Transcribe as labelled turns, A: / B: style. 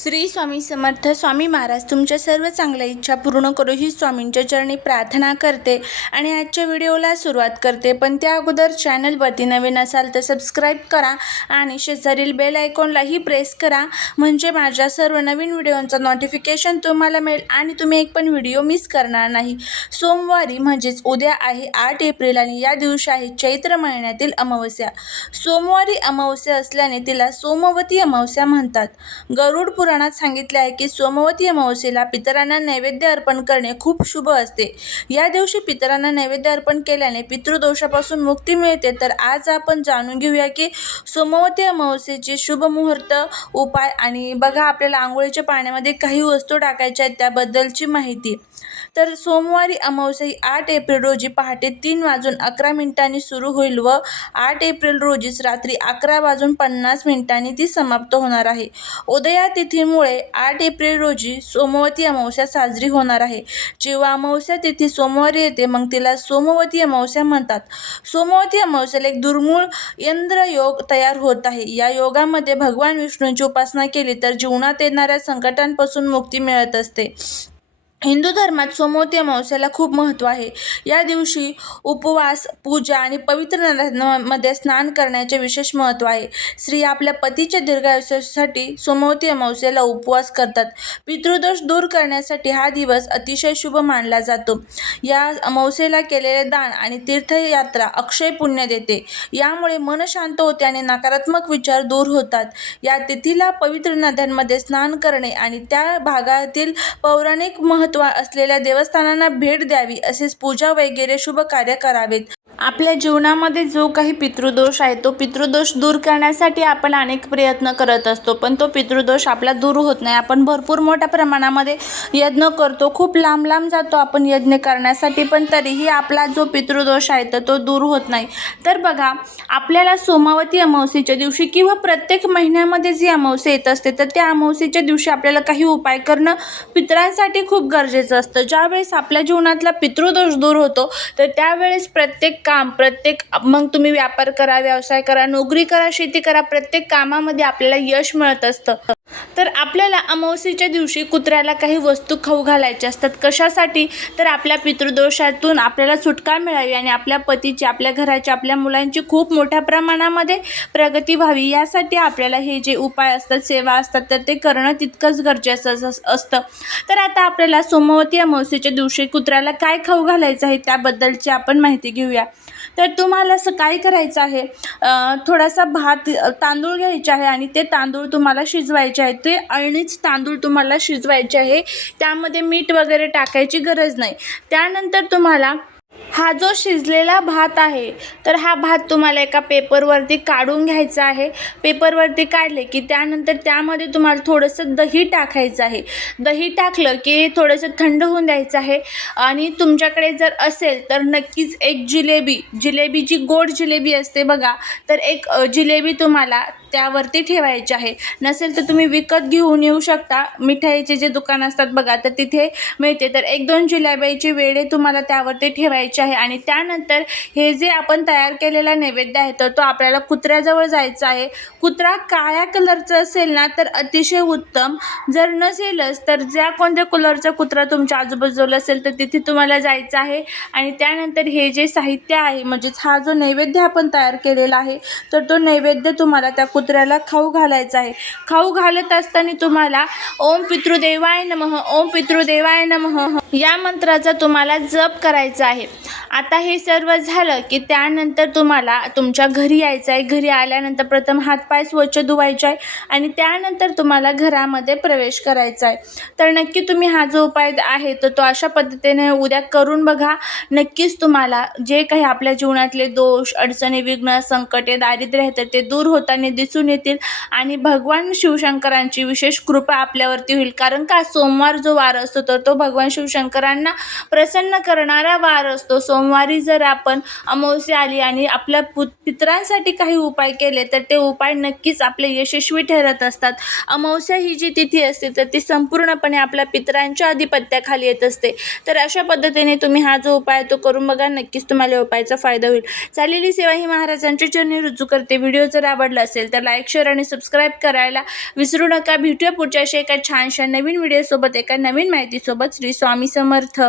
A: श्री स्वामी समर्थ स्वामी महाराज तुमच्या सर्व चांगल्या इच्छा पूर्ण करू ही स्वामींच्या चरणी प्रार्थना करते आणि आजच्या व्हिडिओला सुरुवात करते. पण त्या अगोदर चॅनलवरती नवीन असाल तर सबस्क्राईब करा आणि शेजारील बेल आयकॉनलाही प्रेस करा. म्हणजे माझ्या सर्व नवीन व्हिडिओंचं नोटिफिकेशन तुम्हाला मिळेल आणि तुम्ही एक पण व्हिडिओ मिस करणार नाही. सोमवारी म्हणजेच उद्या आहे आठ एप्रिल आणि या दिवशी आहे चैत्र महिन्यातील अमावस्या. सोमवारी अमावस्या असल्याने तिला सोमवती अमावस्या म्हणतात. गरुड पुराणात सांगितले आहे की सोमवती अमावस्येला पितरांना नैवेद्य अर्पण करणे खूप शुभ असते. या दिवशी पितरांना नैवेद्य अर्पण केल्याने पितृदोषापासून मुक्ती मिळते. तर आज आपण जाणून घेऊया की सोमवती अमावस्येचे शुभ मुहूर्त उपाय आणि बघा आपल्याला आंघोळीच्या पाण्यामध्ये काही वस्तू टाकायच्या आहेत त्याबद्दलची माहिती. तर सोमवारी अमावस्या ही आठ एप्रिल रोजी पहाटे तीन वाजून अकरा मिनिटांनी सुरू होईल व आठ एप्रिल रोजीच रात्री अकरा वाजून पन्नास मिनिटांनी ती समाप्त होणार आहे. उदया तिथीमुळे आठ एप्रिल रोजी सोमवती अमावस्या साजरी होणार आहे. जेव्हा अमावस्या तिथी सोमवारी येते मग तिला सोमवती अमावस्या म्हणतात. सोमवती अमावस्याला एक दुर्मूळ यंद्रयोग तयार होत आहे. या योगामध्ये भगवान विष्णूंची उपासना केली तर जीवनात येणाऱ्या संकटांपासून मुक्ती मिळत असते. हिंदू धर्मात सोमवती अमावस्याला खूप महत्त्व आहे. या दिवशी उपवास पूजा आणि पवित्र नद्यांमध्ये स्नान करण्याचे विशेष महत्त्व आहे. स्त्री आपल्या पतीच्या दीर्घायुष्यासाठी सोमवती अमावस्याला उपवास करतात. पितृदोष दूर करण्यासाठी हा दिवस अतिशय शुभ मानला जातो. या अमावस्येला केलेले दान आणि तीर्थयात्रा अक्षय पुण्य देते. यामुळे मन शांत होते आणि नकारात्मक विचार दूर होतात. या तिथीला पवित्र नद्यांमध्ये स्नान करणे आणि त्या भागातील पौराणिक महत्त्व असलेल्या देवस्थानांना भेट द्यावी असेच पूजा वगैरे शुभ कार्य करावेत. आपल्या जीवनामध्ये जो काही पितृदोष आहे तो पितृदोष दूर करण्यासाठी आपण अनेक प्रयत्न करत असतो. पण तो पितृदोष आपला दूर होत नाही. आपण भरपूर मोठ्या प्रमाणामध्ये यज्ञ करतो. खूप लांब लांब जातो आपण यज्ञ करण्यासाठी. पण तरीही आपला जो पितृदोष आहे तर तो दूर होत नाही. तर बघा आपल्याला सोमावती अमावस्येच्या दिवशी किंवा प्रत्येक महिन्यामध्ये जी अमावस्या येत असते तर त्या अमावस्येच्या दिवशी आपल्याला काही उपाय करणं पितरांसाठी खूप गरजेचं असतं. ज्यावेळेस आपल्या जीवनातला पितृदोष दूर होतो तर त्यावेळेस प्रत्येक काम प्रत्येक मग तुम्ही व्यापार करा व्यवसाय करा नोकरी करा शेती करा प्रत्येक कामामध्ये आपल्याला यश मिळत असतं. तर आपल्याला अमावस्येच्या दिवशी कुत्र्याला काही वस्तू खाऊ घालायच्या असतात. कशासाठी? तर आपल्या पितृदोषातून आपल्याला सुटका मिळावी आणि आपल्या पतीची आपल्या घराची आपल्या मुलांची खूप मोठ्या प्रमाणामध्ये प्रगती व्हावी. यासाठी आपल्याला हे जे उपाय असतात सेवा असतात तर ते करणं तितकंच गरजेचं असतं. तर आता आपल्याला सोमवती अमावस्येच्या दिवशी कुत्र्याला काय खाऊ घालायचं आहे त्याबद्दलची आपण माहिती घेऊया. तर तुम्हाला असं काय करायचं आहे? थोडासा भात तांदूळ घ्यायचे आहे आणि ते तांदूळ तुम्हाला शिजवायचे आहे. ते अळणीच तांदूळ तुम्हाला शिजवायचे आहे. त्यामध्ये मीठ वगैरे टाकायची गरज नाही. त्यानंतर तुम्हाला हा जो शिजलेला भात आहे तर हा भात तुम्हाला एका पेपरवरती काढून घ्यायचा आहे. पेपरवरती काढले की त्यानंतर त्यामध्ये तुम्हाला थोडंसं दही टाकायचं आहे. दही टाकलं की थोडंसं थंड होऊन द्यायचं आहे. आणि तुमच्याकडे जर असेल तर नक्कीच एक जिलेबी जिलेबी जी गोड जिलेबी असते बघा. तर एक जिलेबी तुम्हाला त्यावरती ठेवायचे आहे. नसेल तर तुम्ही विकत घेऊन येऊ शकता. मिठाईचे जे दुकान असतात बघा तर तिथे मिळते. तर एक दोन जिलेबीचे वेळे तुम्हाला त्यावरती ठेवायचे आहे. आणि त्यानंतर हे जे आपण तयार केलेला नैवेद्य आहे तर तो आपल्याला कुत्र्याजवळ जायचा आहे. कुत्रा काळ्या कलरचा असेल ना तर अतिशय उत्तम. जर नसेलच तर ज्या कोणत्या कलरचा कुत्रा तुमच्या आजूबाजूला असेल तर तिथे तुम्हाला जायचं आहे. आणि त्यानंतर हे जे साहित्य आहे म्हणजेच हा जो नैवेद्य आपण तयार केलेला आहे तर तो नैवेद्य तुम्हाला त्या कुत्र्याला खाऊ घालायचा आहे. खाऊ घालत असताना तुम्हाला ओम पितृदेवाय नमः ओम पितृदेवाय नमः या मंत्राचा तुम्हाला जप करायचा आहे. आता हे सर्व झालं की त्यानंतर तुम्हाला तुमच्या घरी यायचं आहे. घरी आल्यानंतर प्रथम हातपाय स्वच्छ धुवायचे आहे आणि त्यानंतर तुम्हाला घरामध्ये प्रवेश करायचा आहे. तर नक्की तुम्ही हा जो उपाय आहे तर तो अशा पद्धतीने उद्या करून बघा. नक्कीच तुम्हाला जे काही आपल्या जीवनातले दोष अडचणी विघ्न संकटे दारिद्र्य आहेत ते दूर होताना दिसून दिसून येतील. आणि भगवान शिवशंकरांची विशेष कृपा आपल्यावरती होईल. कारण का? सोमवार जो वार असतो तर तो भगवान शिवशंकरांना प्रसन्न करणारा वार असतो. सोमवारी जर आपण अमावस्या आली आणि आपल्या पु पितरांसाठी काही उपाय केले तर ते उपाय नक्कीच आपले यशस्वी ठरत असतात. अमावस्या ही जी तिथी असते तर ती संपूर्णपणे आपल्या पितरांच्या आधिपत्याखाली येत असते. तर अशा पद्धतीने तुम्ही हा जो उपाय आहे तो करून बघा. नक्कीच तुम्हाला उपायाचा फायदा होईल. चाललेली सेवा ही महाराजांच्या चरणी रुजू करते. व्हिडिओ जर आवडला असेल तर तर लाईक शेअर आणि सबस्क्राईब करायला विसरू नका. भेटूया पुढच्या अशा एका छानशा नवीन व्हिडिओसोबत एका नवीन माहितीसोबत. श्री स्वामी समर्थ.